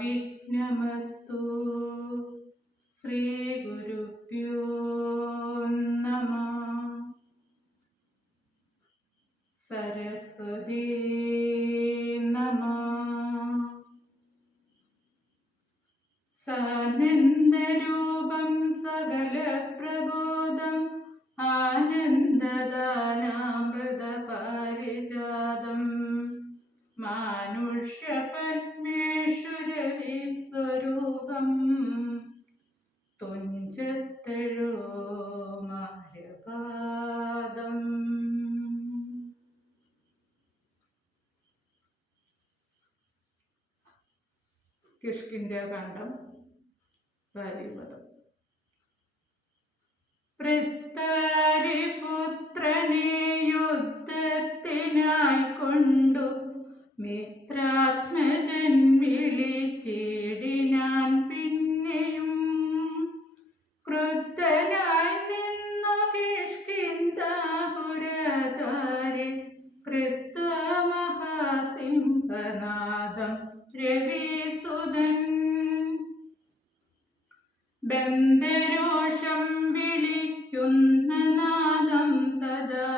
വിഘ്നമസ്തു. ശ്രീ ഗുരുഭ്യോ നമഃ. സരസ്വതീ നമഃ. സാനന്ദരൂപം സകല പ്രബോധം ആനന്ദദാനാമൃതപാരിജാതം മാനുഷ്യപത്മേശ്വരവിസ്വരൂപം തുഞ്ചത്തെഴുമാര്യപാദം. കിഷ്കിന്ധ്യാകാന്ഡം വാലിപദം. പൃഥ്വീപുത്രനെ യുദ്ധത്തിനായി കൊണ്ടു മിത്രാത്മജൻ വിളിച്ചിടിനാൻ. പിന്നെയും ക്രുദ്ധനായി നിന്നു കിഷ്കിന്ധാപുരധാരി കൃത്വ മഹാസിംഹനാദം രവിസുതൻ. ബന്ധരോഷം വിളിക്കുന്ന നാദം തഥാ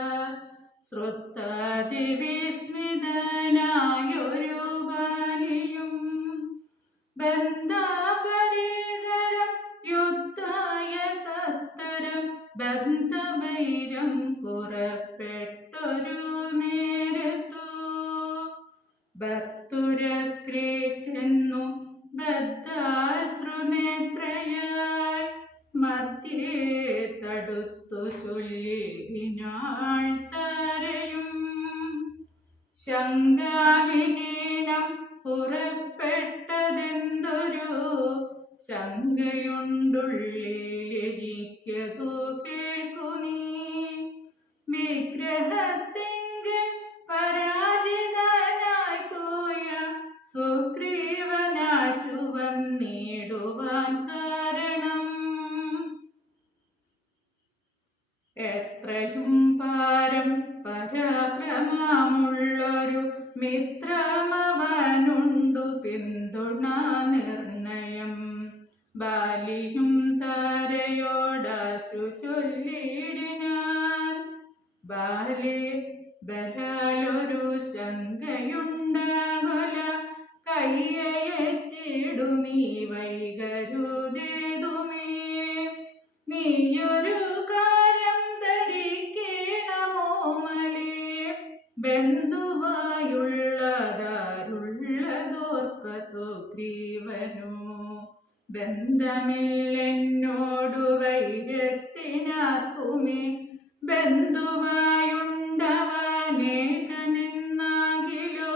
ശ്രുത്വാതിവിസ്മിതനായൊരു ബാലിയും ബന്ധാപരികരം യുദ്ധായ സത്വരം ബന്ധവൈരം പുറപ്പെട്ടൊരു നേരത്തു ഭക്തുരഗ്രേ ചെന്നു ബദ്ധാശ്രുനേത്രയായി മധ്യേ തടുത്തു ചൊല്ലിനാൾ താരയും. ശങ്കാവിഹീനം പുറപ്പെട്ടതെന്തൊരു ശങ്കയുണ്ടുള്ളിലെനിക്കതു കേൾക്കു നീ. വിഗ്രഹത്തിങ്കൽ പരാജിതനായി പോയ സുഗ്രീവനാശു വന്നിടുവാൻ കാരണം എത്രയും പാരം പരാക്രമമുള്ളൊരു മിത്രമവനുണ്ടു പിന്തുണാ നിർണയം. ബാലിയും താരയോടാശു ചൊല്ലിടിനാൻ. ബാലി ബലാലൊരു ശങ്കയുണ്ടാകൊല കയ്യയച്ചിടു നീ വൈകരുതേതുമേ. നീയൊരു കാര്യം ധരിക്കണമോ മലേ. ബന്ധുവായുള്ളതാരുള്ളതോർക്ക സുഗ്രീവനു. ബന്ധമില്ലെന്നോടു വൈരത്തിനാർക്കുമേ. ബന്ധുവായുണ്ടവനേകനെന്നാകിലോ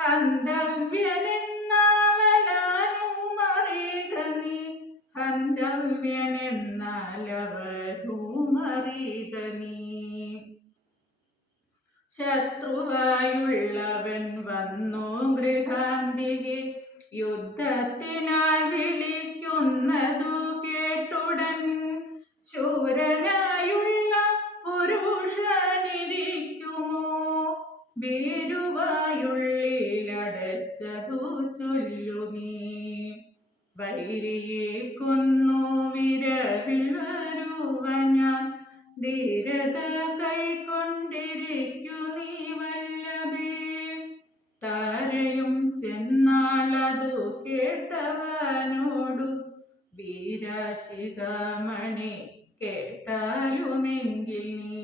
ഹന്തവ്യനെന്നാവനാനുമറിക നീ. ഹന്തവ്യനെന്നാലവനുമറിക നീ. ശത്രുവായുള്ളവൻ വന്നു ഗൃഹാന്തികെ യുദ്ധത്തിനായി വിളിക്കുന്നതു കേട്ടുടൻ. ശൂരനായുള്ള പുരുഷനിരിക്കുമോ ഭീരുവായുള്ളിലടച്ചതു ചൊല്ലു നീ. വൈരിയെ കൊന്നു വിരവിൽ വരുവൻ ഞാൻ. ധീരത കൈക്കൊണ്ടിരിക്കു നീ വല്ലഭേ. താരയും ചെന്നാളതു കേട്ടവനോടു വീരശിഖാമണി കേട്ടാലുമെങ്കിൽ നീ.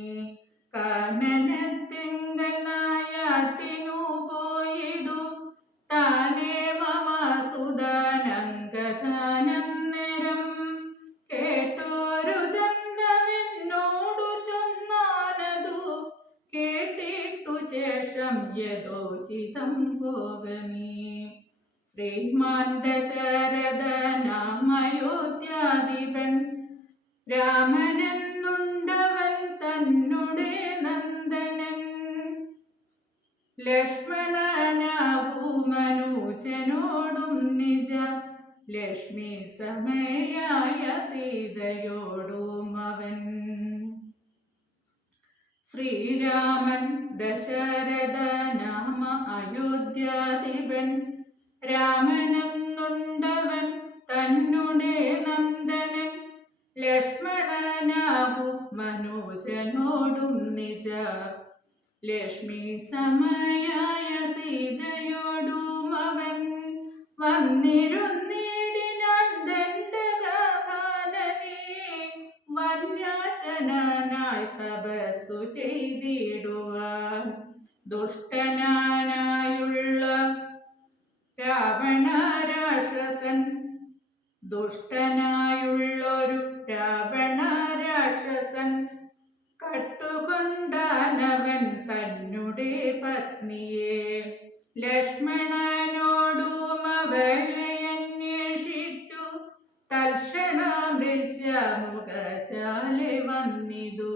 കാനനത്തിങ്കൽ നായാട്ടിനു പോയിടു താനേ മമ സുതാനങ്കഥാനന്നേരം. കേട്ടോരു ദന്തമെന്നോടു ചൊന്നാനതു കേട്ടിട്ടു ശേഷം യഥോചിതം പോക നീ. ശ്രീമാൻ ദശരഥനാമയോധ്യാധിപൻ രാമനെന്നുണ്ടവൻ തന്നുടെ നന്ദനൻ. ലക്ഷ്മണനാകുമനുജനോടും നിജ ലക്ഷ്മി സമയായ സീതയോടും അവൻ. ശ്രീരാമൻ ദശരഥനാമ അയോധ്യാധിപൻ രാമനെന്നുണ്ട് ലക്ഷ്മണനോടും നിജ ലക്ഷ്മി സമയായ സീതയോടും അവൻ വന്നിരുന്നിടിനാൻ ദണ്ഡകാനനെ വന്യാശനായി തപസ്സു ചെയ്തിടുവാൻ ദുഷ്ടനായുള്ള രാവണ രാക്ഷസൻ ദുഷ്ടനായുള്ളൊരു രാവണ രാക്ഷസൻ കട്ടുകൊണ്ടാനവൻ തന്നെ പത്നിയെ ലക്ഷ്മണനോടും അവളെ അന്വേഷിച്ചു തൽക്ഷണം ദൃശ്യമുഖശാലെ വന്നിതു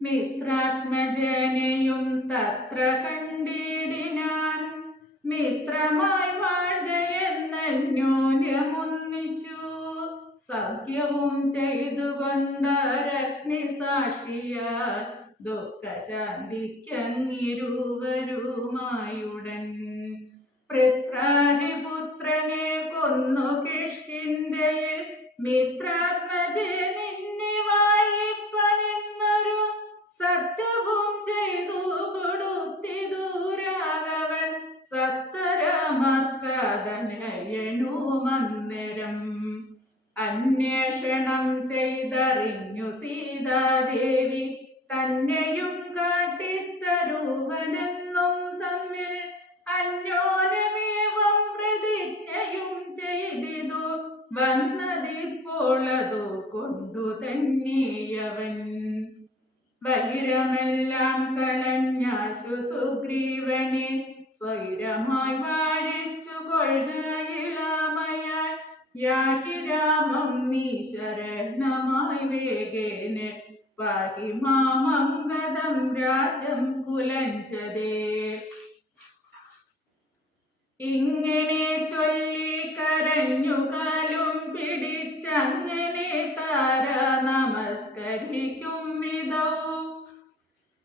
മിത്രാത്മജനെയും തത്ര കണ്ടിടിനാൻ മിത്രമായി വാഴുകയെന്നന്യോന്യമൊന്നിച്ചു സഖ്യവും ചെയ്തുകൊണ്ടരഗ്നിസാക്ഷിയാൽ ദുഃഖശാന്തിക്കങ്ങിരുവരുമായുടൻ പൃത്രാരിപുത്രനെ കൊന്നു കിഷ്കിന്ധയിൽ മിത്രാത്മജെ നിന്നെ വാഴിപ്പനെന്നൊരു സത്യവും ചെയ്തു കൊടുത്തിതു രാഘവൻ സത്തരമർക്കതനയനുമന്നേരം അന്വേഷണം ചെയ്തറിഞ്ഞു സീതാദേവി തന്നെയും കാട്ടിത്തരുവനെന്നും തമ്മിൽ അന്യോന്യമേവം പ്രതിജ്ഞയും ചെയ്തിതു വന്നതിപ്പോളതു കൊണ്ടു തന്നെയവൻ വൈരമെല്ലാം കളഞ്ഞാശു സുഗ്രീവനെ സ്വൈരമായി വാഴിച്ചു കൊള്ളുകയിളമയാൽ യാഹി രാമം നീ ശരണമായി വേഗേന പാഹി മാമംഗതം രാജം കുലഞ്ചതേ ഇങ്ങനെ ചൊല്ലി കരഞ്ഞു കാലും പിടിച്ചങ്ങനെ താര നമസ്കരിക്കും വിധൗ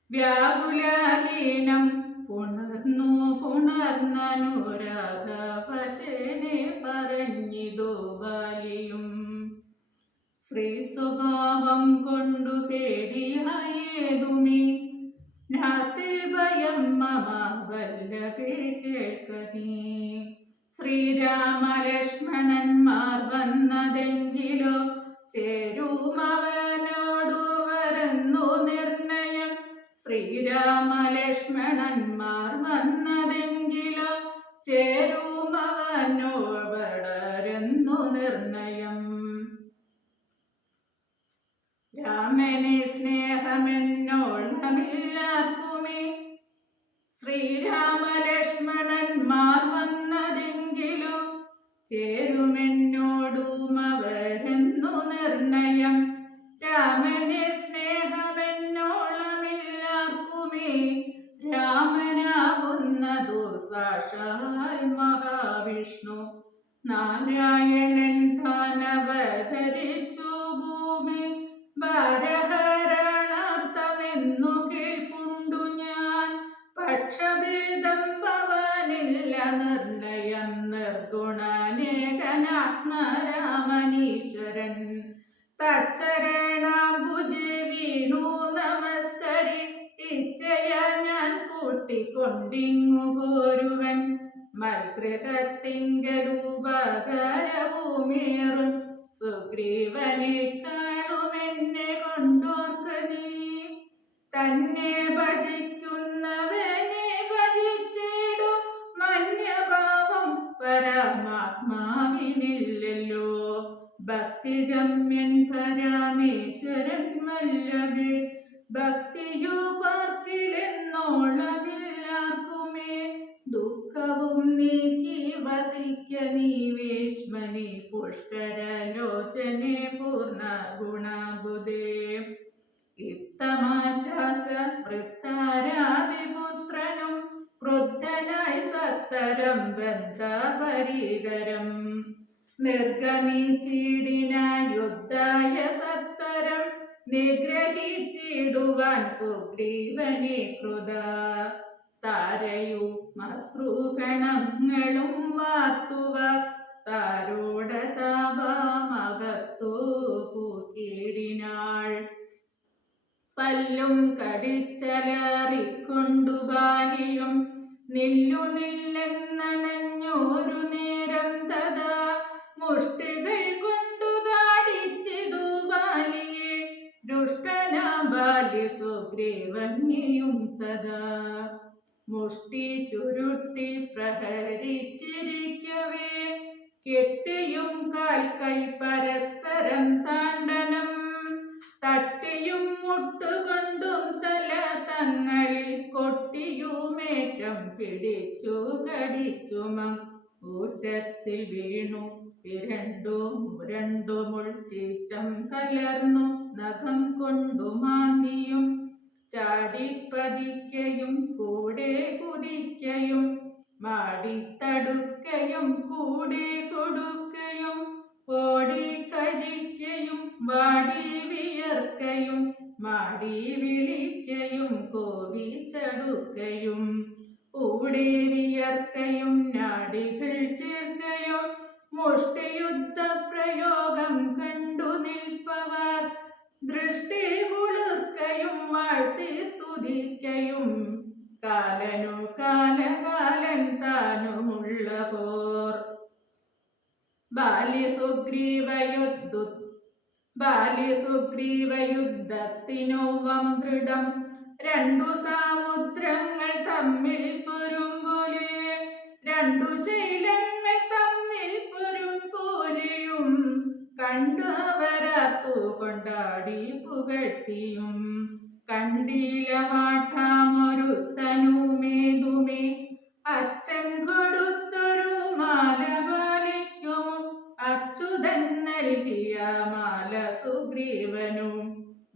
വ്യാകുലഹീനം പുണർന്നനുരാഗവശനെ പറഞ്ഞിതു ബാലിയും ശ്രീ സ്വഭാവം കൊണ്ടു പേടിയായേതുമീ നാസ്തി ഭയം മമ വല്ലഭേ കേൾക്കനീ ശ്രീരാമലക്ഷ്മണന്മാർ വന്നതെങ്കിലോ ചേരുമവനോടു വരുന്നു നിർണയം ശ്രീരാമലക്ഷ്മണന്മാർ വന്നതെങ്കിലോ ചേരുമവനോടരുന്നു നിർണയം രാമനെ സ്നേഹമെന്നോളമില്ലാർക്കുമേ ശ്രീരാമലക്ഷ്മണന്മാർ വന്നതെങ്കിലും ചേരുമെന്നോടും അവരെന്നു നിർണയം രാമനെ സ്നേഹമെന്നോളമില്ലാർക്കുമേ രാമനാകുന്നതു സാക്ഷാൽ മഹാവിഷ്ണു നാരായണൻ താനവതരിച്ചു ഭൂമി ഭാരഹരണാർത്ഥമെന്നു കേൾപ്പുണ്ടു ഞാൻ പക്ഷഭേദം ഭവാനില്ല നിർണയം നിർഗുണാനേകനാത്മരാമനീശ്വരൻ തച്ചരണാംബുജെ വീണു നമസ്കരി ഇച്ഛയ ഞാൻ കൂട്ടിക്കൊണ്ടിങ്ങു പോരുവൻ മൈത്രികത്തിങ്കരൂപകരവുമേറും സുഗ്രീവനെ കാണുമെന്നെ കൊണ്ടോർക്ക നീ തന്നെ ഭജിക്കുന്നവനെ ഭജിച്ചിടു മന്യഭാവം പരമാത്മാവിനില്ലല്ലോ ഭക്തിഗമ്യൻ പരമേശ്വരൻ വല്ലഭേ ഭക്തിയോ പാർക്കിലെന്നോളമില്ലാർക്കുമേ ദുഃഖവും നീക്കി വസിക്ക നീവേശ്മനി പുഷ്കരലോചനെ പൂർണ്ണ ഗുണബുധേ ഇത്തമാശാസ വൃത്താരാതിപുത്രനും ക്രുദ്ധനായി സത്തരം ബന്ധപരികരം നിർഗമിച്ചിടിനാൻ യുദ്ധായ സത്തരം നിഗ്രഹിച്ചിടുവാൻ സുഗ്രീവനെ കൃത താരയും അശ്രുകണങ്ങളും വാർത്തുവ താരോട താപമകത്തു പൂക്കിടിനാൾ പല്ലും കടിച്ചലറിക്കൊണ്ടു ബാലിയും നില്ലു നില്ലെന്നണഞ്ഞോരു നേരം തഥാ മുഷ്ടികൾ കൊണ്ടു താടിച്ചിതു ബാലിയെ ദുഷ്ടനാ ബാലി സുഗ്രീവനെയും തഥാ മുഷ്ടി ചുരുട്ടി പ്രഹരിച്ചിരിക്കവേ കെട്ടിയും കാൽക്കൈ പരസ്പരം താണ്ഡനം തട്ടിയും മുട്ടുകൊണ്ടും തല തങ്ങളിൽ കൊട്ടിയുമേറ്റം പിടിച്ചു കടിച്ചുമം ഊറ്റത്തിൽ വീണു രണ്ടു മുൾച്ചീറ്റം കലർന്നു നഖം കൊണ്ടു മാന്തിയും ചാടിപ്പതിക്കയും കൂടെ കുതിക്കയും മാടിത്തടുക്കയും കൂടെ കൊടുക്കയും ഓടിക്കഴിക്കയും വാടി വിയർക്കയും മാടി വിളിക്കയും കോപിച്ചടുക്കയും കൂടെ വിയർക്കയും നാടികൾ ചേർക്കയും മുഷ്ടിയുദ്ധ പ്രയോഗം കണ്ടു നിൽപ്പവർ ദൃഷ്ടി കുളിർക്കയും വാഴ്ത്തി സ്തുതിക്കയും കാലനു കാലകാലൻ താനുമുള്ള പോർ ബാലി സുഗ്രീവയുദ്ധത്തിനൊവം ദൃഢം രണ്ടു സമുദ്രങ്ങൾ തമ്മിൽ പൊരുമ്പോലെ രണ്ടു ശൈലങ്ങൾ തമ്മിൽ പൊരുമ്പോലെയും കണ്ടവരത്തു കൊണ്ടാടി പുകഴ്ത്തിയും കണ്ടീല വാട്ടാമൊരുത്തനുമേതുമേ അച്ഛൻ കൊടുത്തൊരു മാല ബാലിക്കും അച്യുതൻ നൽകിയ മാല സുഗ്രീവനും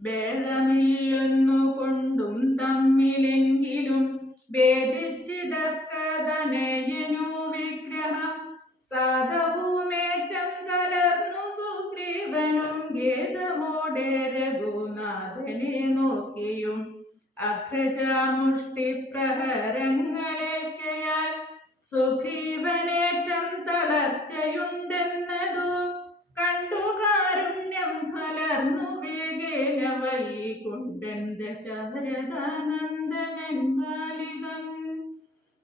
ഭേദമില്ലെന്നു കൊണ്ടും തമ്മിലെങ്കിലും ഭേദിച്ചിതക്കതനയനു വിഗ്രഹം സാധവുമേറ്റം കലർന്നു സുഗ്രീവനും ഖേദമോടെ രഘുനാഥനെ നോക്കിയും അഗ്രജാമുഷ്ടി പ്രഹരങ്ങളേക്കയാൽ സുഗ്രീവനേറ്റം തളർച്ചയുണ്ടെന്നതു കണ്ടു കാരുണ്യം കലർന്നു വേഗേന വൈകുണ്ഠൻ ദശരഥാനന്ദനൻ ബാലിതൻ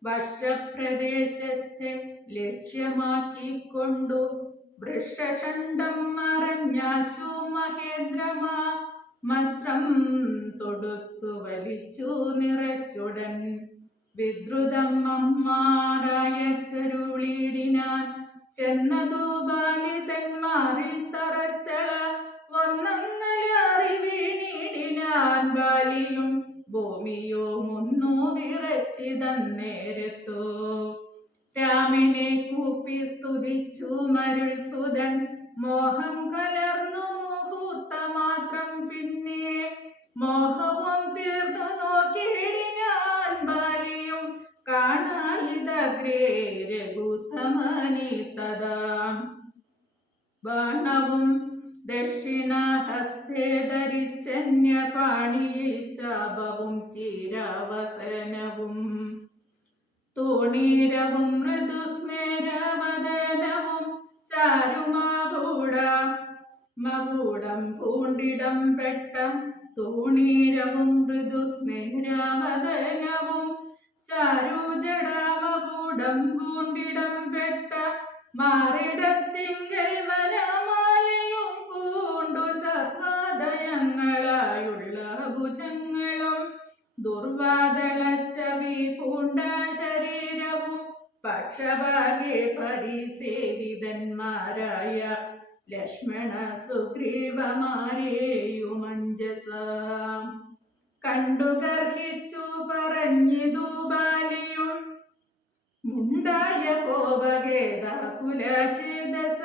വർഷപ്രദേശത്തെ ലക്ഷ്യമാക്കിക്കൊണ്ടു വൃഷഷണ്ഡം മറഞ്ഞാശു മഹേന്ദ്രമാ മസ്രം തൊടുത്തു വലിച്ചു നിറച്ചുടൻ വിദ്രുതം അമ്മാറായ ചെരുളിടിനാൻ ചെന്നതു ബാലിതന്മാരിൽ തറച്ചള ഒന്നങ്ങലാറി വീണിടിനാൻ ബാലിയും ഭൂമിയോ മുന്നു വിറച്ചിതന്നേരത്തോ രാമനെ കൂപ്പി സ്തുതിച്ചു മരുൾ സുതൻ മോഹം കലർന്നു മുഹൂർത്തമാത്രം പിന്നെ മോഹവും തീർന്നു നോക്കിയിടിനാൻ ബാലിയും കാണായിതഗ്രേ രഘുത്തമനി തഥാ ബാണവും ദക്ഷിണഹസ്തേ ധരിച്ചന്യപാണിയിൽ ശാപവും ചീരാവസനവും തൂണീരവും മൃദുസ്മേരവദനവും മകുടം പൂണ്ടിടം പെട്ട തൂണീരവും മൃദുസ്മേരവദനവും ചാരുജടാമകുടം പൂണ്ടിടം പെട്ട മാറിടത്തിങ്കൽ വനമാലയും പൂണ്ടു ചർവാദയങ്ങളായുള്ള ഭുജങ്ങളും ദുർവാദളച്ചവി പൂണ്ട ശരീരവും പക്ഷഭാഗേ പരിസേവിതന്മാരായ ലക്ഷ്മണ സുഗ്രീവമാരെയുമഞ്ജസ കണ്ടു ഗർഹിച്ചു പറഞ്ഞിതു ബാലിയും മുണ്ടായ കോപഗേതാകുലചേതസ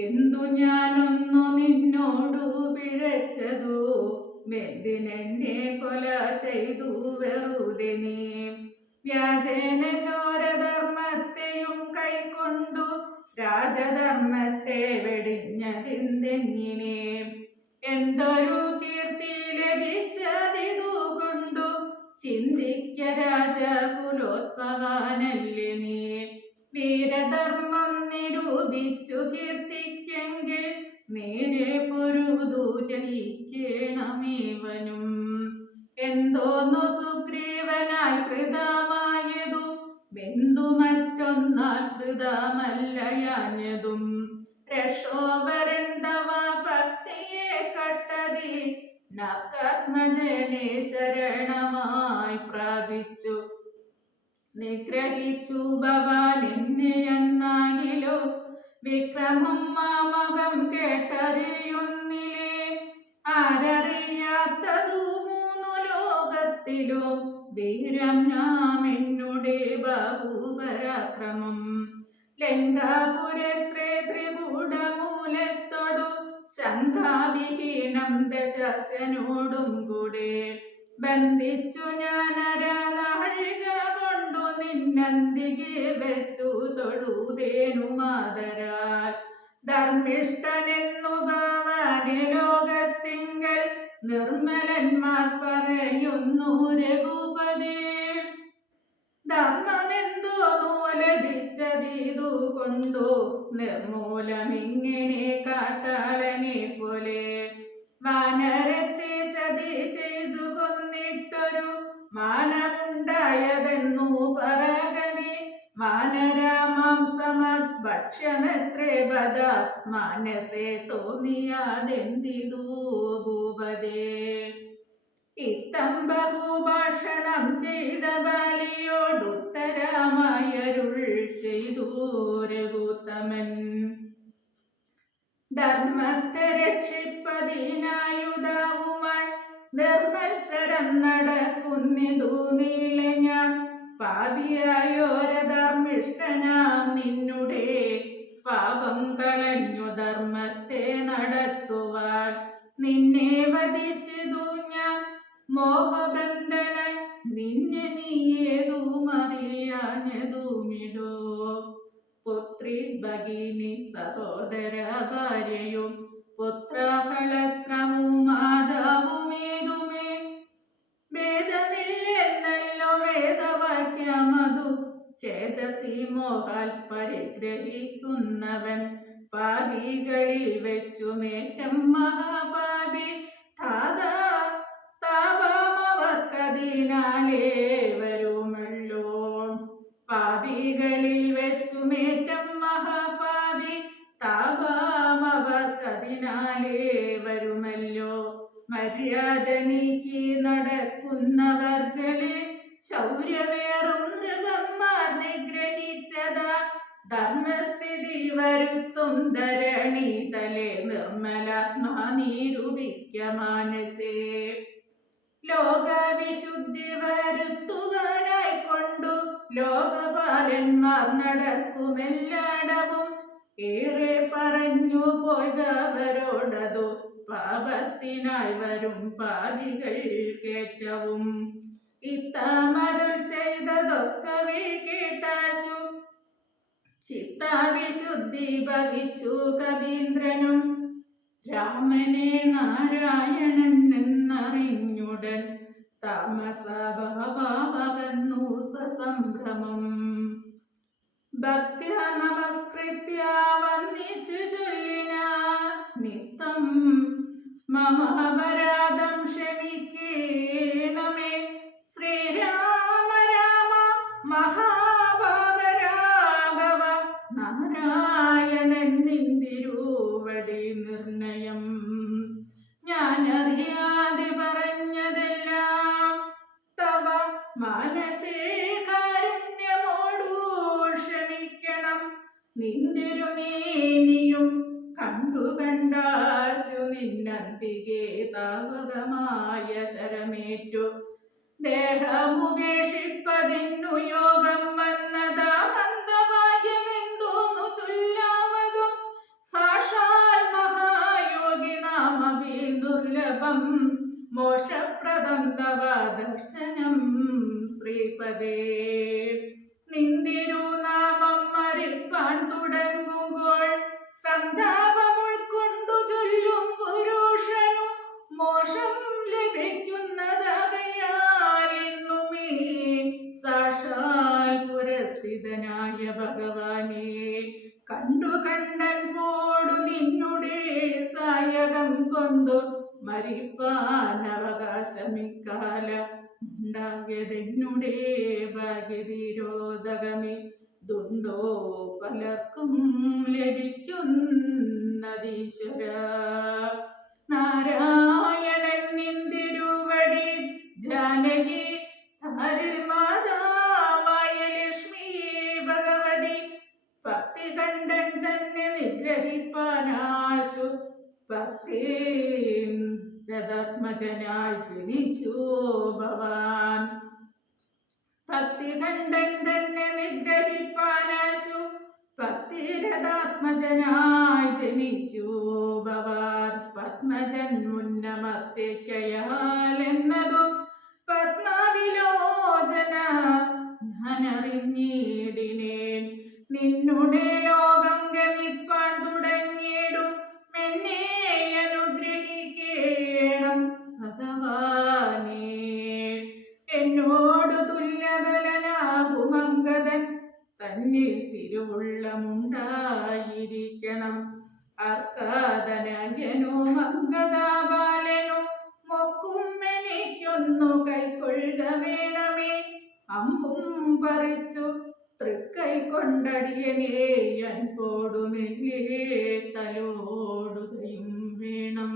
എന്തു ഞാനൊന്നു നിന്നോടു പിഴച്ചതു മെന്തിനെന്നെ കൊല ചെയ്തു വെറുതെ നീ വ്യാജേന ചോരധർമ്മത്തെയും കൈക്കൊണ്ടു രാജധർമ്മത്തെ വെടിഞ്ഞതിന്തെങ്ങിനെ എന്തൊരു കീർത്തി ലഭിച്ചതിതു കൊണ്ടു ചിന്തിക്ക രാജകുലോത്ഭവാനല്ലേ നീ വീരധർമ്മം നിരൂപിച്ചു കീർത്തിക്കെങ്കിൽ നേരെ പൊരു അരുതു ജയിക്കണമേവനും. എന്തോന്നു സുഗ്രീവനാൽ കൃതമായതു ബന്ധു മറ്റൊന്നാൽ കൃതമല്ലയാഞ്ഞതും. രക്ഷോപരന്തവ ഭക്തിയെ കട്ടതി നകർമ്മജനെ ശരണമായി പ്രാപിച്ചു. നിഗ്രഹിച്ചു ഭവാൻ എന്നെയെന്നാകിലോ വിക്രമം മാമകം കേട്ടറിയുന്നില്ലേ. ആരറിയാത്തതു മൂന്നു ലോകത്തിലും വീരം നാം എന്നുടെ ബാഹുപരാക്രമം. ലങ്കാപുരത്രേ ത്രികൂടമൂലത്തോടു ശങ്കാവിഹീനം ദശാസ്യനോടും കൂടെ ബന്ധിച്ചു ഞാൻ അരനാഴിക കൊണ്ടു നിന്നന്തികെ വെച്ചു തൊഴുതേനു മാതരാൽ. ധർമ്മിഷ്ഠനെന്നു ഭവാനെ ലോകത്തിങ്കൽ നിർമ്മലന്മാർ പറയുന്നു രഘുപതേ. ധർമ്മമെന്തോന്നു ലഭിച്ചതിതു കൊണ്ടു നിർമൂലമിങ്ങനെ കാട്ടാളനെ പോലെ വാനരത്തെ ചതി ചെയ്തു കൊന്നിട്ടൊരു മാനമുണ്ടായതെന്നു പറകനെ. വാനരാമാംസമർ ഭക്ഷ്യമെത്രേ ബദ മനസ്സേ തോന്നിയാതെന്തിതു ഭൂപതേ. ഇത്തം ബഹുഭാഷണം ചെയ്ത ബാലിയോടുത്തരമായരുൾ ചെയ്തു രഘുത്തമൻ. ധർമ്മത്തെ രക്ഷിപ്പതിനായുധാവുമായി നിർമത്സരം നടക്കുന്നിതു നീളെ ഞാൻ. പാപിയായോരധർമ്മിഷ്ഠനാം നിന്നുടെ പാപം കളഞ്ഞു ധർമ്മത്തെ നടത്തുവാൻ. നിന്നെ വധിച്ചതു ഞാൻ മോഹബന്ധനായി നിന്നെ നീയേതുമറിയാഞ്ഞതുമിടോ. പുത്രി ഭഗിനി സഹോദര ഭാര്യയും പുത്രകളത്രവും മാതാവുമേതുമേ ഭേദമില്ലെന്നല്ലോ വേദവാക്യമതു. ചേതസി മോഹാൽ പരിഗ്രഹിക്കുന്നവൻ പാപികളിൽ വെച്ചുമേറ്റം മഹാപാപി. താപമവർക്കതിനാലേ വരുമല്ലോ. പാപികളിൽ വെച്ചുമേറ്റം മഹാപാപി താപമവർക്കതിനാലേ വരുമല്ലോ. മര്യാദ നീക്കി നടക്കുന്നവർകളെ ശൗര്യമേറും നൃപന്മാർ നിഗ്രഹിച്ചതാ. ധർമ്മസ്ഥിതി വരുത്തും ധരണി തലേ നിർമ്മലാത്മാ നിരൂപിക്ക മാനസേ. ലോകവിശുദ്ധി വരുത്തുവാനായിക്കൊണ്ടു ലോകപാലന്മാർ നടക്കുമെല്ലാടവും. ഏറെ പറഞ്ഞു പോയവരോടതു പാപത്തിനായി വരും പാപികൾ കേറ്റവും. ഇത്തമരുൾ ചെയ്തതൊക്കവേ കേട്ടാശു ചിത്താവിശുദ്ധി ഭവിച്ചു കവീന്ദ്രനും. രാമനെ നാരായണൻ എന്നറിഞ്ഞുടൻ താമസഭാവകന്നു സസംഭ്രമം. ഭക്ത്യാ നമസ്കൃത്യ വന്ദിച്ചു ചൊല്ലിന നിത്തം മമ അപരാധം ക്ഷമിക്കേണമേ. ശ്രീരാമ രാമ മഹാഭാഗരാഘവ നാരായണൻ നിന്തിരുവടി നിർണയം. ഞാനറിയാതെ പറഞ്ഞതെല്ലാം തവ മനസേ കാരുണ്യമോടു ക്ഷമിക്കണം. നിന്തിരുമേനിയും കണ്ടുകണ്ടാശു നിന്നന്തികെ താവകമായ ശരമേറ്റു. ദേഹമുപേക്ഷിപ്പതിന്നു യോഗം വന്നതാ മന്ദഭാഗ്യമെന്തോന്നു ചൊല്ലാമതും. സാക്ഷാൽ മഹായോഗി നാമഭി ദുർലഭം മോക്ഷപ്രദം തവ ദർശനം ശ്രീപദേ. നിന്തിരുനാമം മരിപ്പാൻ തുടങ്ങുമ്പോൾ സന്താപം ഉൾക്കൊണ്ടു ചൊല്ലും പുരുഷനു മോക്ഷം ലഭിക്കുന്നതാകയാൽ ഇന്നുമേ സാക്ഷാൽ പുരസ്ഥിതനായ ഭഗവാനെ കണ്ടു കണ്ടൻ പോടു നിന്നുടെ സായകം ലോകം കൊണ്ടു മരിപ്പാൻ അവകാശമിക്കാല ഉണ്ടാകിയതെന്നുടേ ഭാഗ്യതിരോധകമേ ദുണ്ടോ പലർക്കും ലഭിക്കുന്നതീശ്വര നാരായണൻ നിന്തിരുവടി ജാനകി താരിൽ മാതാവായ ലക്ഷ്മി ഭഗവതി ഭക്തി കണ്ടൻ തന്നെ നിഗ്രഹിപ്പാനാശു ഭക്തി രഥാത്മജനായി ജനിച്ചു ഭവാൻ ഭക്തി കണ്ടൻ തന്നെ നിഗ്രഹിപ്പാനാശു ഭക്തിരഥാത്മജനായി ജനിച്ചു ഭവാൻ പത്മജൻ മുന്നമത്തേക്കയാൽ എന്നതു പത്മാവിലോചന ഞാനറിഞ്ഞിടിനേൻ നിന്നുടെ ലോകം ഗമിപ്പാൻ തുടങ്ങിയിടും എന്നെ അനുഗ്രഹിക്കേണം ഭഗവാനേ എന്നോട് തുല്യബലനാകുമംഗതൻ തന്നിൽ തിരുവുള്ളമുണ്ടായിരിക്കണം അർക്കാദനയനോ മംഗതാബാലനോ മൊക്കും എനിക്കൊന്നു കൈക്കൊള്ളുക വേണമേ അമ്പും പറിച്ചു തൃക്കൈ കൊണ്ടടിയനേ അൻപോടുമെല്ലേ തലോടുകയും വേണം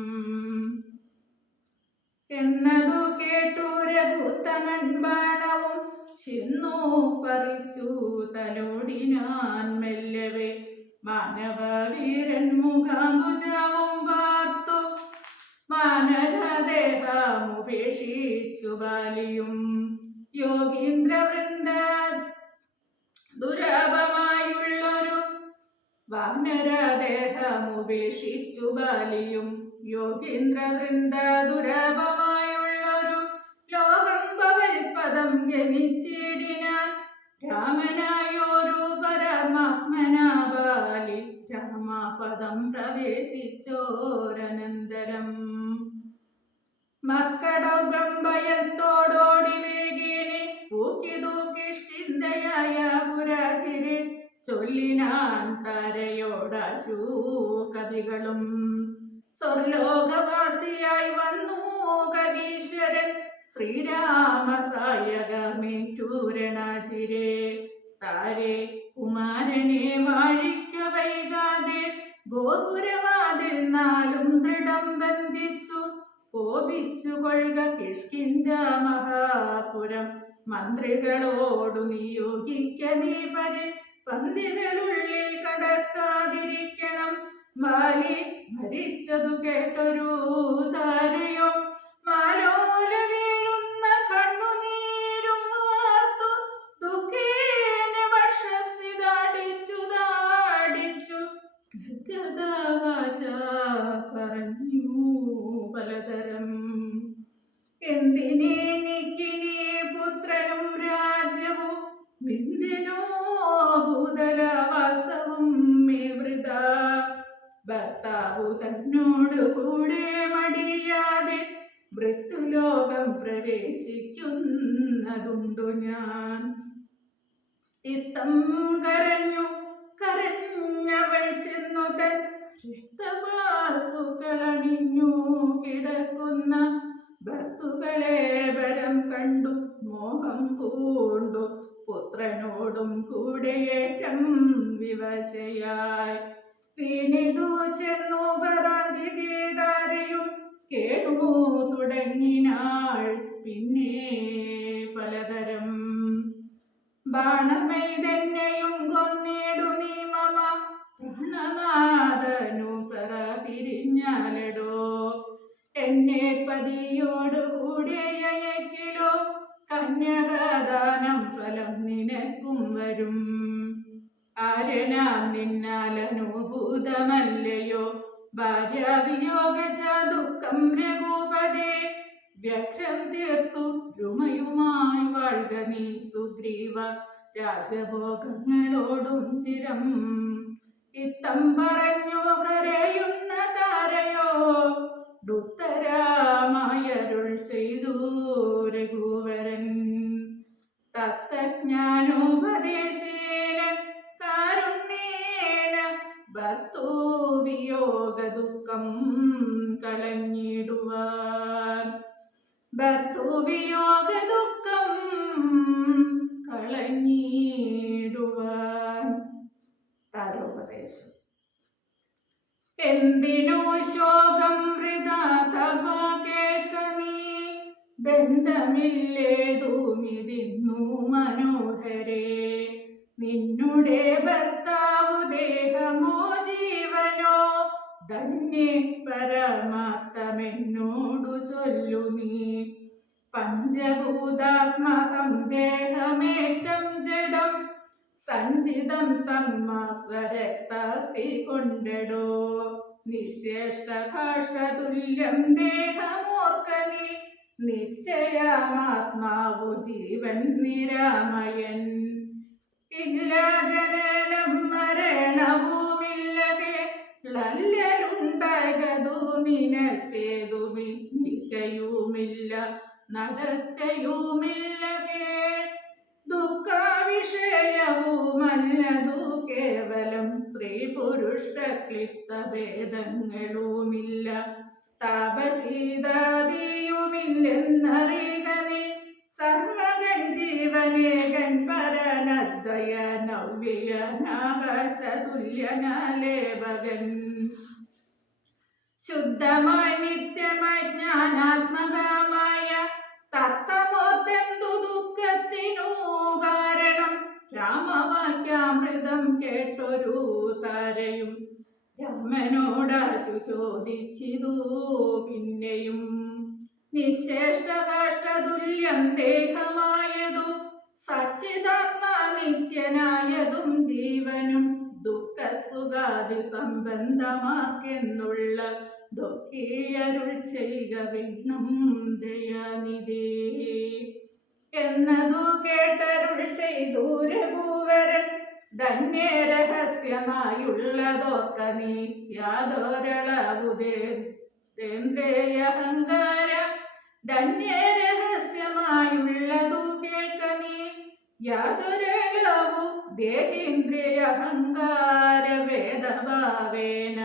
എന്നതു കേട്ടു രഘുത്തമൻ ബാണവും ചിന്നു പറിച്ചു തലോടിനാൻ മെല്ലവേ മാനവവീരൻ മുഖാംബുജവും പാർത്തു മാനരദേഹമുപേക്ഷിച്ചു ബാലിയും യോഗീന്ദ്രവൃന്ദ ദുരഭമായുള്ളൊരു വാനരദേഹമുപേക്ഷിച്ചു ബാലിയും യോഗീന്ദ്രവൃന്ദ ദുരഭമായുള്ളൊരു ലോകം പവൽപദം ഗമിച്ചിടിനാൻ രാമനായൊരു പരമാത്മനാബാലി രാമപദം പ്രവേശിച്ചോരനന്തരം മർക്കടകം ഭയത്തോടോടി വേഗേനെ ൂക്കിതൂക്കിഷ്ടിന്തയായ പുരാചിരെ ചൊല്ലിനാൻ താരയോടാശു കവികളും സ്വർലോകവാസിയായി വന്നു കവീശ്വരൻ ശ്രീരാമസായകമേറ്റൂരണാചിരേ താരെ കുമാരനെ വാഴിക്ക വൈകാതെ ഗോപുരവാതിൽ നാലും ദൃഢം ബന്ധിച്ചു കോപിച്ചു കൊള്ളുക കിഷ്കിന്ദ മഹാപുരം മന്ത്രികളോടു നിയോഗിക്ക നീപരെ പന്തികളുള്ളിൽ കടക്കാതിരിക്കണം ബാലി മരിച്ചതു കേട്ടൊരു താരയോ മാലോല വീഴുന്ന കണ്ണുനീരും വാർത്തു ദുഃഖേന വക്ഷസിതാടിച്ചു ഗദ്ഗദവാച പറഞ്ഞു പലതരം എന്തിനെനിക്കിനി പുത്രനും രാജ്യവും വിന്ദിനോ ഭൂതലവാസവും മേ വൃത ഭർത്താവു തന്നോട് കൂടെ മടിയാതെ മൃത്യുലോകം പ്രവേശിക്കുന്നതുണ്ടു ഞാൻ ഇത്തം കരഞ്ഞവൾ ചെന്നു തൻ രക്തവാസുക്കളണിഞ്ഞു കിടക്കുന്ന ഭർത്തുക്കളെ വരം കണ്ടു മോഹം പൂണ്ടു പുത്രനോടും കൂടെയേറ്റം വിവശയായി വീണിതു ചെന്നു പദാന്തികേതാരയും കേണു തുടങ്ങിനാൾ പിന്നെ പലതരം ബാണമൈതന്നെയും കൊന്നിടു നീ മമ പ്രാണനാഥനു പറ പിരിഞ്ഞാലടോ എന്നെ പതിയോടു കൂടെ അയക്കിലോ കന്യകാദാനം ഫലം നിനക്കും വരും ആര്യനാം നിന്നാലനുഭൂതമല്ലയോ ഭാര്യാവിയോഗ ദുഃഖം രഘുപതേ വ്യഘ്രം തീർത്തു രുമയുമായി വാഴ്ക നീ സുഗ്രീവ രാജഭോഗങ്ങളോടും ചിരം ഇത്തം പറഞ്ഞു കരയുന്ന താരയോ ദുത്തരാമായരുൾ ചെയ്തു രഘുവരൻ തത്തജ്ഞാനോപദേശേന കാരുണ്യേന ഭർത്തൃവിയോഗ ദുഃഖം കളഞ്ഞിടുവാൻ. ഭർത്തൃവിയോഗ ദുഃഖം കളഞ്ഞിടുവാൻ. താരോപദേശം. എന്തിനു ശോകം വൃഥാ തവ കേൾക്ക നീ, ബന്ധമില്ലേതുമിതിന്നു മനോഹരേ. നിന്നുടെ ഭർത്താവു ദേഹമോ ജീവനോ, ധന്യേ പരമാർത്ഥമെന്നോടു ചൊല്ലു നീ. പഞ്ചഭൂതാത്മകം ദേഹമേറ്റം ജഡം, സഞ്ചിതം തന്മാസരക്താസ്ഥി കൊണ്ടടോ. നിശേഷ്ട കാഷ്ടതുല്യം ദേഹമോർക്ക നീ, നിശ്ചയമാത്മാവു ജീവൻ നിരാമയൻ. ഇല്ല ജനനം മരണവുമില്ലവേ, ലല്ലുണ്ടാകതു നിനച്ചേതുമില്ല, നടക്കയുമില്ലവേ. ദുഃഖവിഷയവുമല്ലതു കേവലം, സ്ത്രീ പുരുഷ ക്ലിപ്ത ഭേദങ്ങളുമില്ല, താപശീതാദിയുമില്ലെന്നറിക നീ. സർവകൻ ജീവനേകൻ പരനദ്വയ നവ്യനാകാശതുല്യനാലേപകൻ. ശുദ്ധമായി നിത്യമായി ജ്ഞാനാത്മകമായ തത്വമോർത്തെന്തു ദുഃഖത്തിനു കാരണം. രാമവാക്യാമൃതം കേട്ടൊരു താരയും രാമനോടാശു ചോദിച്ചിതു പിന്നെയും. നിശേഷ്ട കാഷ്ടതുല്യം ദേഹമായതു, സച്ചിദാത്മാ നിത്യനായതും ജീവനും, ദുഃഖസുഖാദി സംബന്ധമാക്കെന്നുള്ള ദുഃഖിയരുൾ ചെയ്യുക വിഘ്നം ദയാനിധേ. എന്നതു കേട്ടരുൾ ചെയ്തു രഘുവരൻ, ധന്യേ രഹസ്യമായുള്ളതോർക്ക നീ. യാതൊരളവുദേന്ദ്രേയഹങ്കാരം, ധന്യേ രഹസ്യമായുള്ളതു കേൾക്ക നീ. യാതൊരളവു ദേഹേന്ദ്രിയഹങ്കാര വേദഭാവേന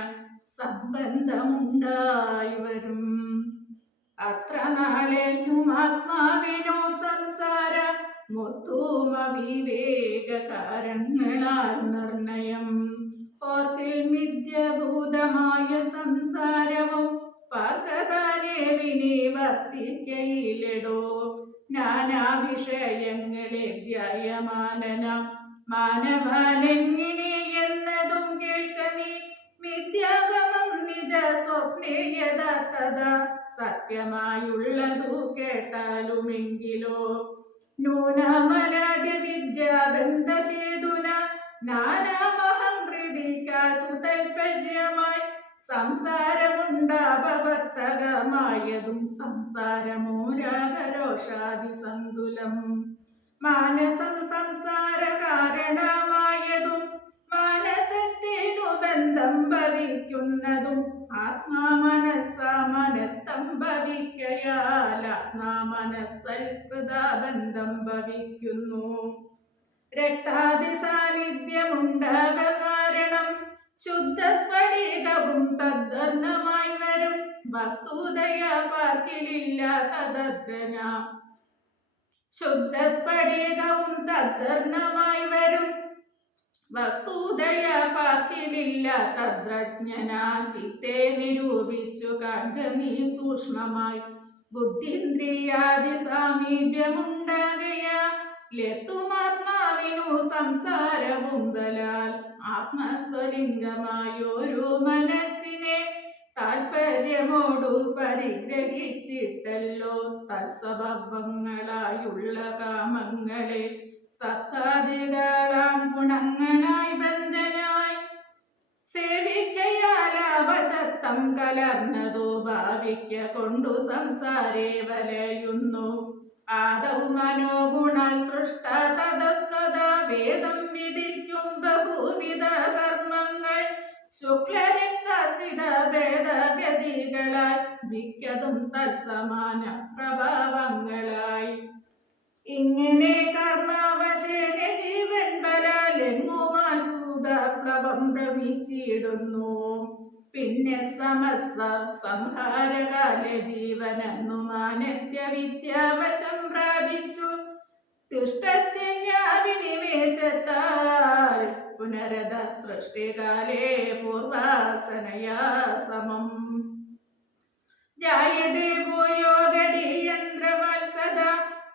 സംബന്ധമുണ്ടായി വരും. അത്ര നാളേക്കും ആത്മാവിനോ സംസാര മുത്തുമവിവേക കാരണങ്ങളാൽ നിർണയം. ഓർക്കിൽ മിഥ്യഭൂതമായ സംസാരവും പാർക്കതാനെ വിനിവർത്തിക്കയിലെടോ. നാനാ വിഷയങ്ങളെ ധ്യായമാനനം മാനവാനെങ്ങിനെ എന്നതും കേൾക്ക നീ. മിഥ്യാഗമം നിജ സ്വപ്നേ യഥാർത്ഥത, സത്യമായുള്ളതു കേട്ടാലുമെങ്കിലോ. നൂനമരാദ്യ വിദ്യാബന്ധഹേതുന നാനാമഹംകൃതിക്കാശു താൽപര്യമായി. സംസാരമുണ്ടാപവർത്തകമായതും സംസാരമോ രാഗരോഷാദി സങ്കുലം. മാനസം സംസാര കാരണമായതും മാനസത്തിനു ബന്ധം ഭവിക്കുന്നതും. ആത്മാമനസ്സാമനത്തം ഭവിക്കയാൽ ആത്മാമനസ്സൽ കൃതാബന്ധം ഭവിക്കുന്നു. രക്താദി സാന്നിധ്യമുണ്ടാക കാരണം, ശുദ്ധ സ്ഫടികവും തദ്വർണ്ണമായി വരും. വസ്തുതയ പാർക്കിലില്ല തദ്വർണ്ണ. ശുദ്ധ സ്ഫടികവും തദ്വർണ്ണമായി വരും. വസ്തുതയ പാർക്കിലില്ല തദ്രജ്ഞന. ചിത്തെ നിരൂപിച്ചു കാൺക നീ സൂക്ഷ്മമായി. ബുദ്ധിന്ദ്രിയാദി സാമീപ്യമുണ്ടാകയാ ലത്തുമാത്മാവിനു സംസാരവും ബലാൽ. ആത്മസ്വലിംഗമായൊരു മനസ്സിനെ താൽപര്യമോടു പരിഗ്രഹിച്ചിട്ടല്ലോ തത്സ്വഭാവങ്ങളായുള്ള കാമങ്ങളെ സത്താദികളാം ഗുണങ്ങളായി ബന്ധനായി സേവിക്കയാലാവശത്തം കലർന്നതോ ഭാവിക്ക കൊണ്ടു സംസാരേ വലയുന്നു. ആദൗ മനോഗുണാൽ സൃഷ്ട തതസ്തത വേദം വിധിക്കും ബഹുവിധ കർമ്മങ്ങൾ. ശുക്ലരക്തസ്ഥിത ഭേദഗതികളാൽ മിക്കതും തത്സമാന പ്രഭാവങ്ങളായി. ഇങ്ങനെ കർമാവശേന ജീവൻ ബലാലെങ്ങുമാഭൂത പ്ലവം നമിച്ചിടുന്നു. പിന്നെ സമസ്ത സംഹാരകാല ജീവനെന്നു മാനത്യ വിദ്യാവശം പ്രാപിച്ചു തിഷ്ടത്യന്യാവിനിവേശത്താൽ പുനരത സൃഷ്ടികാലേ പൂർവാസനയാ സമം ജായതേ ഭൂയോഗടീയന്ത്രവത്സദ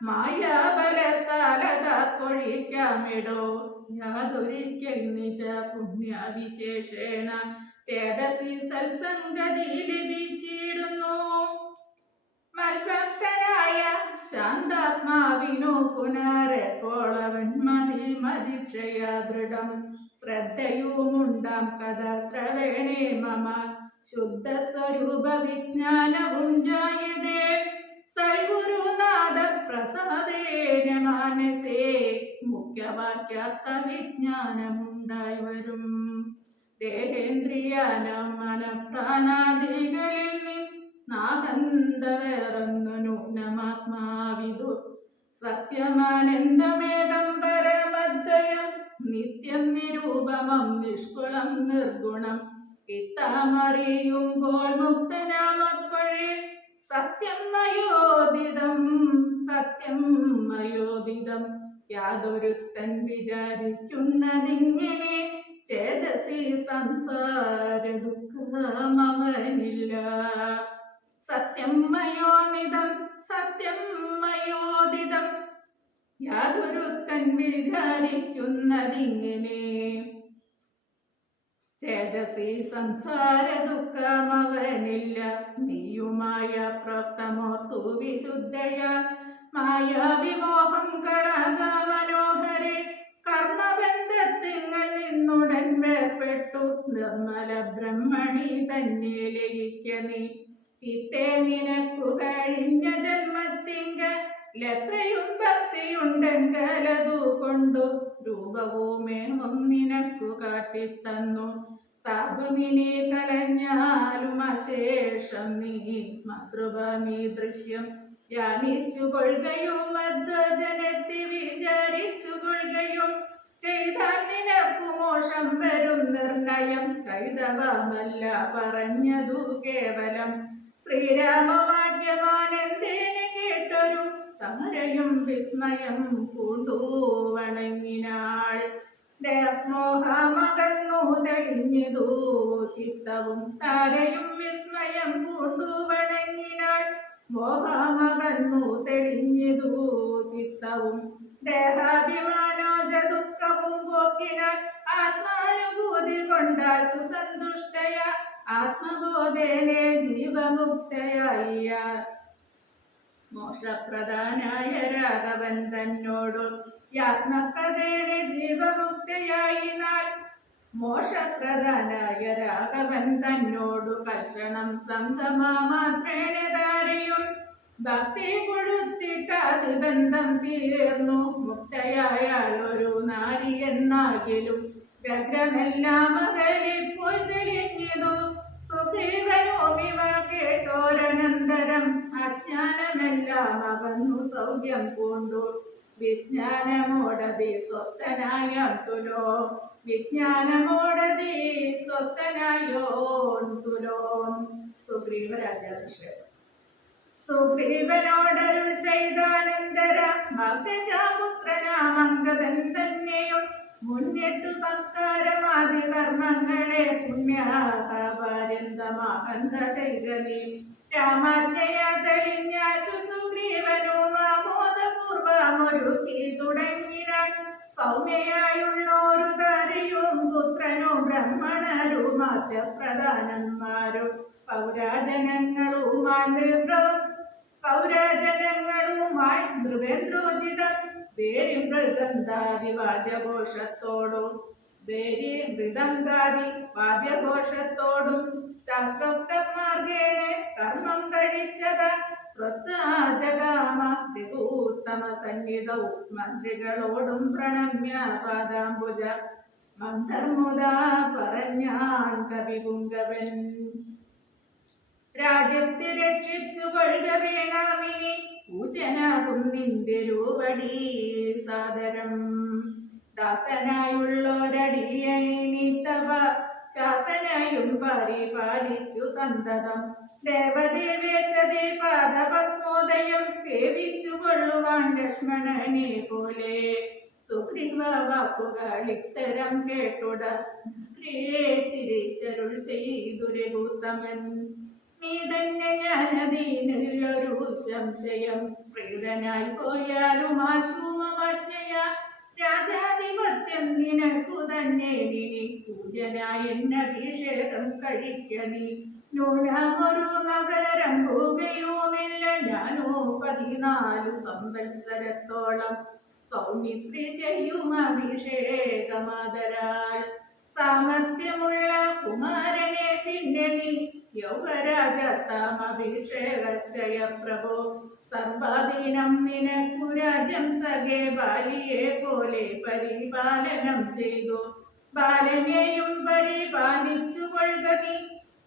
മായാബലത്താലതാത്തൊഴിക്കാമിടോ യാതൊരിക്കൽ നിജ പുണ്യവിശേഷേണ ചേതസി സത്സംഗതി ലഭിച്ചിടുന്നു. മൽഭക്തനായ ശാന്താത്മാവിനു പുനരെപ്പോളവൻ മതിക്ഷയാ ദൃഢം ശ്രദ്ധയുമുണ്ടാം കഥ ശ്രവേണേ മമ ശുദ്ധ സ്വരൂപ വിജ്ഞാനവും ജായതേ സൽഗുരുനാഥ പ്രസാദേന മാനസേ മുഖ്യവാക്യാർത്ഥ വിജ്ഞാനമുണ്ടായി വരും. ദേഹേന്ദ്രിയാനം മനഃപ്രാണാദികളിൽ നിന്നാഹന്ത വേറൊന്നു നൂനമാത്മാവിതു സത്യമാനന്ദമേകം പരമദ്വയം നിത്യം നിരൂപമം നിഷ്കുളം നിർഗുണം ഇത്താമറിയുമ്പോൾ മുക്തനാമപ്പോഴേ സത്യം മയോദിതം യാതൊരുത്തൻ വിചാരിക്കുന്നതിങ്ങനെ ചേതസി സംസാര ദുഃഖമവനില്ല. സത്യം മയോദിതം യാതൊരുത്തൻ വിചാരിക്കുന്നതിങ്ങനെ ചേതസി സംസാര ദുഃഖമവനില്ല. നീയുമായ പ്രോക്തമോർത്തു വിശുദ്ധയ മായാവിമോഹം കളക മനോഹരെ കർമ്മബന്ധത്തിങ്ങൾ നിന്നുടൻ വേർപെട്ടു നിർമ്മല ബ്രഹ്മണി തന്നെ ലയിക്ക നീ. ചിത്തേ നിനക്കു കഴിഞ്ഞ ജന്മത്തിങ്കലെത്രയും ഭക്തിയുണ്ടെങ്കലതു കൊണ്ടു രൂപവുമേവും നിനക്കു കാട്ടിത്തന്നു. താപമിനി കളഞ്ഞാലും അശേഷം നീ മാതൃഭൂമി ദൃശ്യം ധ്യാനിച്ചു കൊള്ളുകയും മധ്വജനത്തെ വിചാരിച്ചു കൊള്ളുകയും ചെയ്താൽ നിനക്കു മോക്ഷം വരും നിർണയം. കൈതവമല്ല പറഞ്ഞതു കേവലം ശ്രീരാമവാക്യമാനന്ദേന കേട്ടൊരു താരയും വിസ്മയം പൂണ്ടു വണങ്ങിനാൾ. മോഹമകന്നു തെളിഞ്ഞതു ചിത്തവും താരയും വിസ്മയം പൂണ്ടു വണങ്ങിനാൾ. മോഹമകന്നു തെളിഞ്ഞതു ചിത്തവും ദേഹാഭിമാനോജ ദുഃഖവും പോക്കിനാൽ ആത്മാനുഭൂതി കൊണ്ടാശു സന്തുഷ്ടയ ആത്മബോധേനെ ജീവമുക്തയായ മോക്ഷപ്രധാനായ രാഘവൻ തന്നോടു യാത്മപ്രദേനെ ജീവമുക്തയായി നാൾ. മോക്ഷപ്രധാനായ രാഘവൻ തന്നോടു കർഷണം സംഗമാത്രേണ ധാരയും ഭക്തി കൊഴുത്തിട്ടത് ബന്ധം തീർന്നു. മുക്തയായാൽ ഒരു നാരി എന്നാകിലും വ്യഗ്രമെല്ലാം അകലിപ്പോയി തെളിഞ്ഞതു. സുഗ്രീവനോമിവ കേട്ടോരനന്തരം അജ്ഞാനമെല്ലാം അകന്നു സൗഖ്യം പൂണ്ടു. വിജ്ഞാനമോടതി സ്വസ്ഥനായോണ്ടുലോ സുഗ്രീവ രാജാഭിഷേകം. സുഗ്രീവനോടരുൾ ചെയ്താനന്തര മകജാപുത്രനാമംഗതൻ തന്നെയും മുന്നിട്ടു സംസ്കാരമാതി കർമ്മങ്ങളെ പുണ്യപര്യന്തമാകന്ത ചെയ്തതി. രാമാജ്ഞയ തെളിഞ്ഞാശു സുഗ്രീവനും ആമോദപൂർവമൊരുക്കി തുടങ്ങിനാൻ. സൗമ്യയായുള്ളോരു ധാരയും പുത്രനും ബ്രഹ്മണരുമാത്യപ്രധാനന്മാരും പൗരാജനങ്ങളുമായി നൃപേന്ദ്രോചിതം വേരി മൃഗന്ധാദി വാദ്യഘോഷത്തോടും ശാസ്ത്രോക്ത മാർഗേണ കർമ്മം കഴിച്ചത സ്വത്താജഗാമ വിഭൂത്തമ സംഗീതവും മന്ത്രികളോടും പ്രണമ്യ പാദാംബുജ മന്ദർമുദാ പറഞ്ഞാൻ കവിപുങ്കവൻ. രാജ്യത്തെ രക്ഷിച്ചു കൊള്ളുക വേണാമിനി പൂജനാകും നിന്റെ രൂപടി സാദരം. ദാസനായുള്ളോരടിയണി തവ ശാസനയും പരിപാലിച്ചു സന്തതം ദേവദേവേശതേ പാദപത്മോദയം സേവിച്ചു കൊള്ളുവാൻ ലക്ഷ്മണനെ പോലെ സുഗ്രീവ വാക്കുകൾ ഇത്തരം ചിരിച്ചരുൾ ചെയ്തു രഘുത്തമൻ നീ തന്നെ ഞാനതീനൊരു സംശയം പ്രീതനായി പോയാലും ആശൂമജ്ഞയ രാജാധിപത്യം നിനക്കു തന്നെ നിനി പൂജനായി എന്നഭിഷേകം കഴിക്ക നീ നൂനമൊരു നഗരം പോകയുമില്ല ഞാനോ 14 സംവത്സരത്തോളം സൗമിത്രി ചെയ്യും അഭിഷേകമാതരാൽ സാമർത്ഥ്യമുള്ള കുമാരനെ പിന്നെ നീ യൗവരാജത്താം അഭിഷേകജയ പ്രഭോ സർവാധീനം നിനക്കു രാജ്യം സഖേ ബാലിയെ പോലെ പരിപാലനം ചെയ്തു ബാലനെയും പരിപാലിച്ചു കൊള്ളുക നീ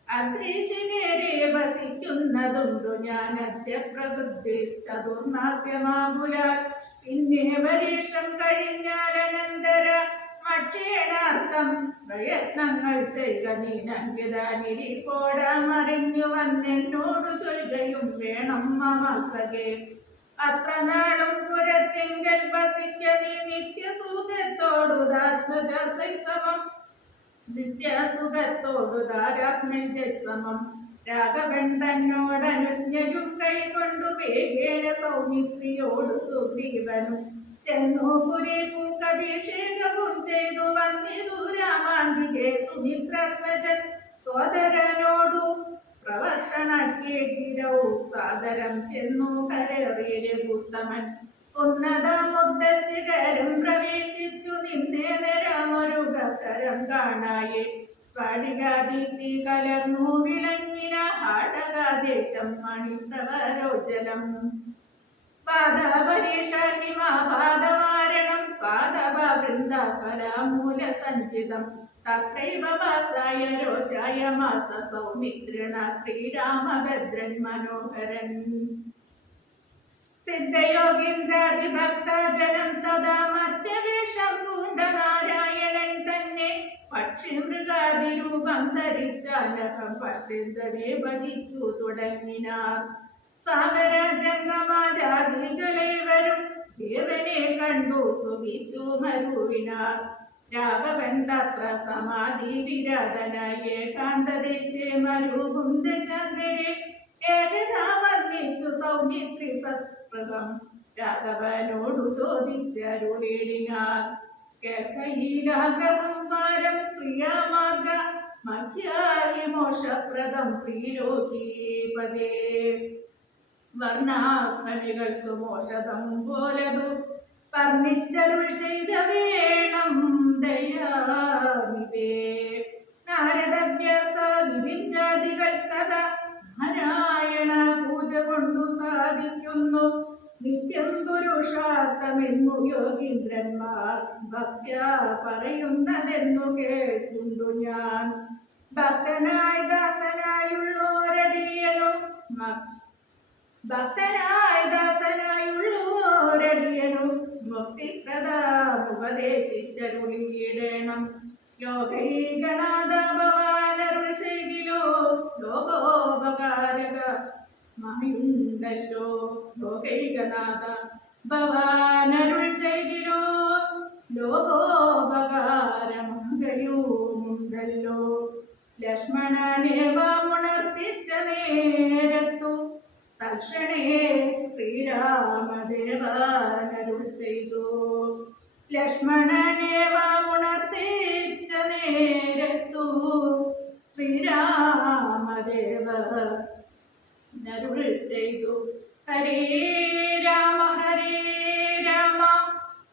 അദ്രീശികേരെ വസിക്കുന്നതുണ്ടു ഞാൻ അദ്യപ്രകൃതി ചതുർമാസ്യമാകുലാൽ പിന്നെ പരീക്ഷം കഴിഞ്ഞാൽ അനന്തര ഭക്ഷേണാർത്ഥം പ്രയത്നങ്ങൾ ചെയ്ത നീ നങ്കിതാനിരിപ്പോടാമറിഞ്ഞു വന്നെന്നോടു ചൊല്ലുകയും വേണം മമ സഖേ അത്ര നാളും പുരത്തിങ്കൽ വസിക്ക നീ നിത്യസുഖത്തോടു ദാത്മജസൈസമം നിത്യസുഖത്തോടു ധാരാത്മജസമം രാഘവൻ തന്നോടനുജ്ഞയും കൈകൊണ്ടു വേഗേന സൗമിത്രിയോടു സുഗ്രീവനും ചെന്നു പുരി പൂക്കഭിഷേകവും ചെയ്തു വന്നിതു രാമാന്തികെ സുമിത്രാത്മജൻ സോദരനോടു പ്രവർഷണക്കേട്ടിരൗ സാദരം ചെന്നു കരേറിയ രഘുത്തമൻ ഉന്നതമുദ്ദശിഖരം പ്രവേശിച്ചു നിന്നേതരമൊരു കരം കാണായെ സ്ഫടികാദീപ്തി കലർന്നു വിളങ്ങിന ഹാടകാദേശം മണിപ്രവരോചനം പാദപരീക്ഷാഹിമാപാദവാരണം പാദവൃന്ദഫലമൂല സഞ്ചിതം തത്രൈവ വാസായ രോജായ മാസ സൗമിത്രണ ശ്രീരാമഭദ്രൻ മനോഹരൻ സിദ്ധയോഗീന്ദ്രാദിഭക്തജനം തഥാ മധ്യവേഷം പൂണ്ട നാരായണൻ തന്നെ പക്ഷിമൃഗാദിരൂപം ധരിച്ചാലഹം പക്ഷിന്ധരെ ഭജിച്ചു തുടങ്ങിനാർ സാവരാജംഗമാജാതികളെ വരും ദേവനെ കണ്ടു സുഖിച്ചു മരുവിനാർ രാഘവൻ തത്ര സമാധി വിരാതനായ ഏകാന്തദേശേ മരുകുന്ദശാന്തരെ ഏകദാ വർണ്ണിച്ചു സൗമിത്രി സസ്പൃഹം രാഘവനോടു ചോദിച്ചരുളിനാർ കേൾക്കയിലാഗ്രഹം വാരം പ്രിയമാർഗ മധ്യായി മോക്ഷപ്രദം പ്രിയലോകീപദേ വർണ്ണാശ്രമികൾക്കു മോഷതം പോലതു വർണ്ണിച്ചരുൾ ചെയ്ത വേണം ദയാവിതേ നാരദഭ്യാസ വിവിഞ്ചാദികൾ സദാ നാരായണ പൂജ കൊണ്ടു സാധിക്കുന്നു നിത്യം പുരുഷാർത്ഥമെന്നു യോഗീന്ദ്രന്മാർ ഭക്ത്യ പറയുന്നതെന്നു കേൾക്കുന്നു ഞാൻ ഭക്തനായ ദാസനായുള്ളോരടിയനും മുക്തിപ്രദാപദേശിച്ചരുളിയിടണം ലോകൈകനാഥ ഭവാനരുൾ ചെയ്തിലോ ലോകോപകാരക മഹിയുണ്ടല്ലോ ലോകൈകനാഥ ഭവാനരുൾ ചെയ്തിലോ ലോകോപകാരമംഗയുമുണ്ടല്ലോ ലക്ഷ്മണനേവമുണർത്തിച്ച നേരത്തു തക്ഷണേ ശ്രീരാമദേവനരുൾ ചെയ്തു ലക്ഷ്മണനേവമുണർത്തിച്ച നേരത്തു ശ്രീരാമദേവനരുൾ ചെയ്തു ഹരേ രാമ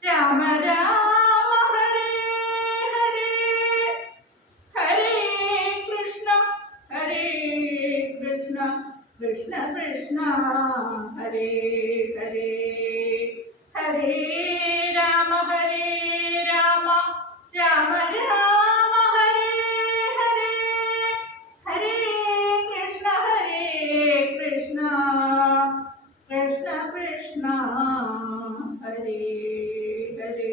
രാമ രാമ ഹരേ ഹരേ ഹരേ കൃഷ്ണ കൃഷ്ണ കൃഷ്ണ ഹരേ ഹരേ ഹരേ രാമ രാമ രാമ ഹരേ ഹരേ ഹരേ കൃഷ്ണ കൃഷ്ണ കൃഷ്ണ ഹരേ ഹരേ